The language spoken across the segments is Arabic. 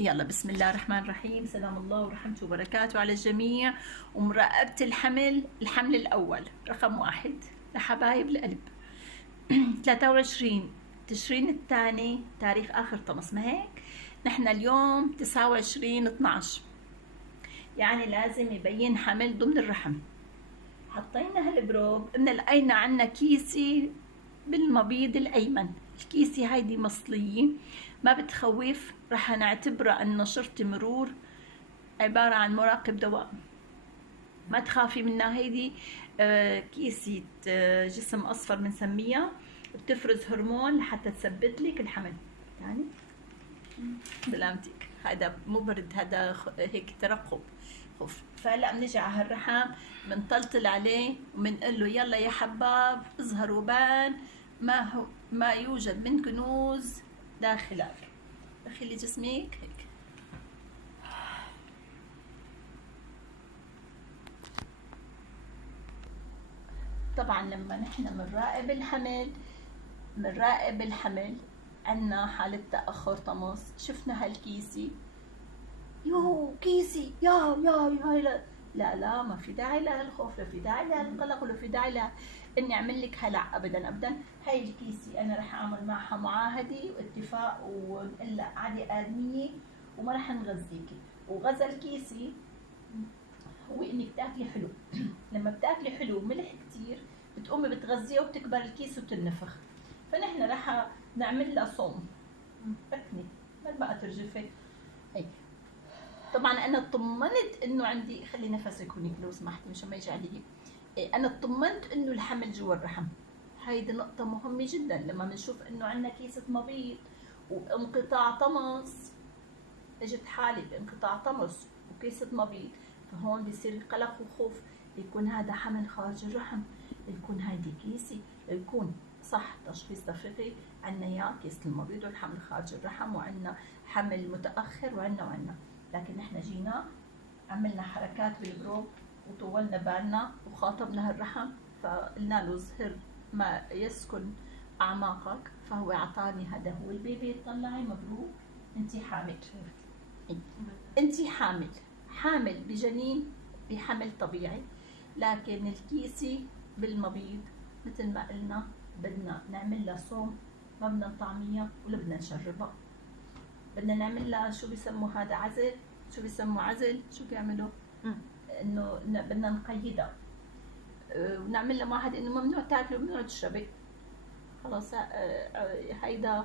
يلا بسم الله الرحمن الرحيم. سلام الله ورحمته وبركاته على الجميع. ومراقبة الحمل الأول رقم 1 لحبايب القلب 23 تشرين الثاني تاريخ آخر طمس، ما هيك؟ نحن اليوم 29/12، يعني لازم يبين حمل ضمن الرحم. حطينا هالبروب، لقينا عنا كيسي بالمبيض الأيمن. الكيسي هيدي مصلية ما بتخوف، رح نعتبرها انه شرطي مرور، عبارة عن مراقب دواء، ما تخافي منها. هيدي كيسة جسم اصفر بنسميها، بتفرز هرمون لحتى تثبت لك الحمل. يعني سلامتك، هذا مو برد، هذا هيك ترقب خوف. فهلا بنجي على هالرحم، بنطلطل عليه وبنقول له يلا يا حباب اظهر وبان ما يوجد من كنوز داخلك، دخلي جسمك هيك. طبعا لما نحن بنراقب الحمل عنا حالة تأخر طمس، شفنا هالكيسي، يو كيسي يا لا ما في داعي لهالخوف، لا في داعي لهالقلق، ولا في داعي اني اعمل لك هلع ابدا ابدا. هاي الكيسي انا رح اعمل معها معاهده واتفاق ونقول لها عادي ادميه وما رح نغذيكي. وغذا الكيسي هو انك تاكلي حلو. لما بتاكلي حلو ملح كتير بتقومي بتغذيه وبتكبر الكيس وبتنفخ. فنحن رح نعمل لها صوم، ركني ما بقى ترجفي. هي طبعا انا اطمنت انه عندي، خلي نفسك هونيك لو سمحتي مشان ما يجي علي. انا اطمنت انه الحمل جوا الرحم. هيدي نقطة مهمة جدا. لما بنشوف انه عندنا كيسة مبيض وانقطاع طمس، اجت حالة بانقطاع طمس وكيسة مبيض، فهون بيصير قلق وخوف، يكون هذا حمل خارج الرحم، يكون هيدي كيسي، يكون صح تشخيص دقيق عنا يا كيسة المبيض والحمل خارج الرحم، وعنا حمل متأخر وعنا. لكن نحن جينا عملنا حركات بالبروب وطولنا بالنا وخاطبنا هالرحم، فقلنا له اظهر ما يسكن اعماقك، فهو اعطاني هذا هو البيبي. طلعي مبروك، انت حامل. انت حامل بجنين بحمل طبيعي. لكن الكيسي بالمبيض مثل ما قلنا بدنا نعمل لها صوم، ما بدنا نطعميها ولا بدنا نشربها. بدنا نعمل لها شو بيسموا هذا عزل، شو بيسموا عزل، شو بيعملوا؟ انه بدنا نقيدها ونعمل لها معهد انه ممنوع تاكلي وممنوع تشربي. خلاص هيدا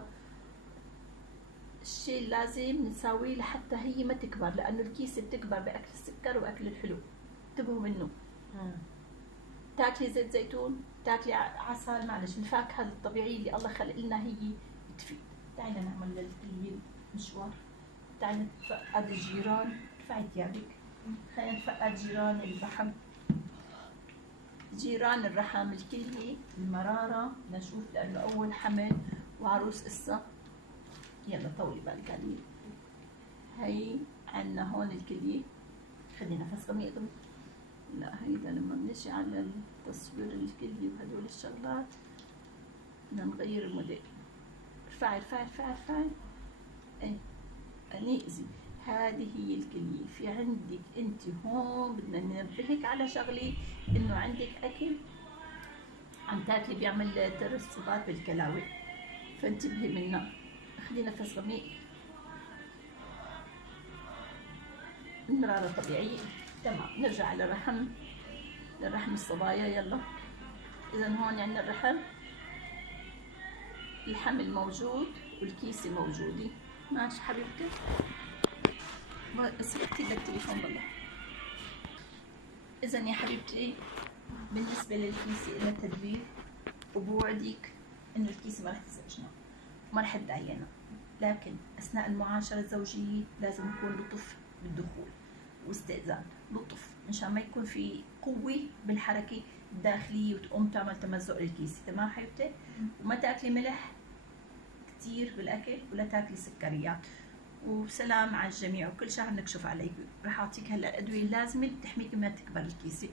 الشيء لازم نساويه لحتى هي ما تكبر، لانه الكيسه بتكبر باكل السكر واكل الحلو، انتبهوا منه. تاكلي زيت زيتون، تاكلي عسل، معلش الفاكهه الطبيعيه اللي الله خلق لنا هي بتفيد. تعالي نعمل للكل مشوار، تعالي نتفقد الجيران، ارفعي ثيابك، خلينا نتفقد جيران الرحم، جيران الرحم، الكلية، المرارة، نشوف لأنه أول حمل وعروس قصة. يلا طولي بالك علي. هي عنا هون الكلية، خلي نفس غميق. لا هيدا لما بنجي على التصوير الكلية وهدول الشغلات بدنا نغير الموديل. ارفعي نأذي. هذه هي الكلية. في عندك انت هون بدنا ننبهك على شغلة، انه عندك اكل عم تاكلي بيعمل ترسبات بالكلاوي، فانتبهي منها. اخذي نفس غميق. المرارة طبيعية. تمام، نرجع للرحم الصبايا. يلا اذا هون عندنا الرحم، الحمل موجود والكيسة موجودة. ماشي حبيبتي، بس اكتب لك تليفون بالله. اذا يا حبيبتي بالنسبة للكيسة إلها تدبير، وبوعدك انه الكيسة ما رح تزعجنا وما رح تضايقنا، لكن اثناء المعاشرة الزوجية لازم يكون لطف بالدخول واستئذان، لطف مشان ما يكون في قوة بالحركة الداخلية وتقوم تعمل تمزق للكيسة. تمام حبيبتي؟ وما تاكلي ملح كتير بالاكل ولا تاكلي سكريات. وسلام على الجميع، وكل شهر نكشف عليك. رح اعطيك هلا الادويه اللازمه اللي بتحميك ما تكبر الكيسه.